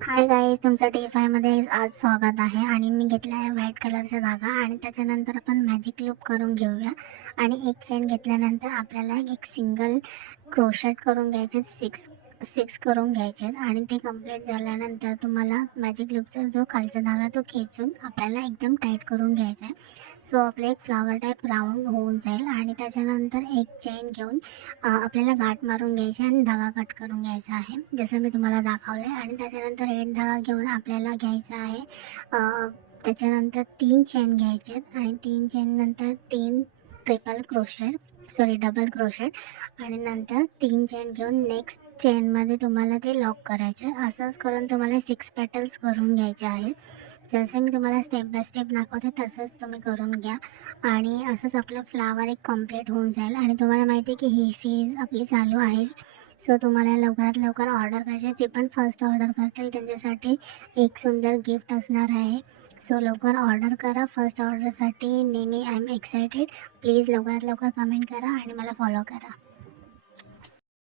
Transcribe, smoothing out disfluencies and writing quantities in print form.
Hi guys, तुमचं day 5 मध्ये आज स्वागत आहे. आणि मी घेतला आहे व्हाईट कलरचा धागा आणि त्याच्यानंतर आपण मॅजिक लूप करून घेऊया. आणि एक चेन घेतल्यानंतर आपल्याला एक सिंगल क्रोशेट करून घ्यायचे, सिक्स सिक्स करून घ्यायचे आणि ते कंप्लीट झाल्यानंतर तुम्हाला मॅजिक लूपचा जो खालचा धागा तो खेचून आपल्याला एकदम टाईट करून घ्यायचा आहे. सो आपलं एक फ्लावर टाईप राऊंड होऊन जाईल. आणि त्याच्यानंतर एक चेन घेऊन आपल्याला गाठ मारून घ्यायची आणि धागा कट करून घ्यायचा आहे, जसं मी तुम्हाला दाखवलं आहे. आणि त्याच्यानंतर एक धागा घेऊन आपल्याला घ्यायचा आहे. त्याच्यानंतर 3 चेन घ्यायचे आहेत आणि 3 चेन नंतर 3 डबल क्रोशेट आणि नंतर 3 चेन घेऊन नेक्स्ट चेनमध्ये तुम्हाला ते लॉक करायचं आहे. असंच करून तुम्हाला 6 पेटल्स करून घ्यायचे आहे. जसं मी तुम्हाला स्टेप बाय स्टेप दाखवते तसंच तुम्ही करून घ्या. आणि असंच आपलं फ्लावर एक कंप्लीट होऊन जाईल. आणि तुम्हाला माहिती आहे की ही सीरीज आपली चालू आहे. सो तुम्हाला लवकरात लवकर ऑर्डर करायची, जे पण फर्स्ट ऑर्डर करतील त्यांच्यासाठी एक सुंदर गिफ्ट असणार आहे. सो लवकर ऑर्डर करा. फर्स्ट ऑर्डरसाठी नेहमी आय एम एक्सायटेड. प्लीज लवकरात लवकर कमेंट करा आणि मला फॉलो करा.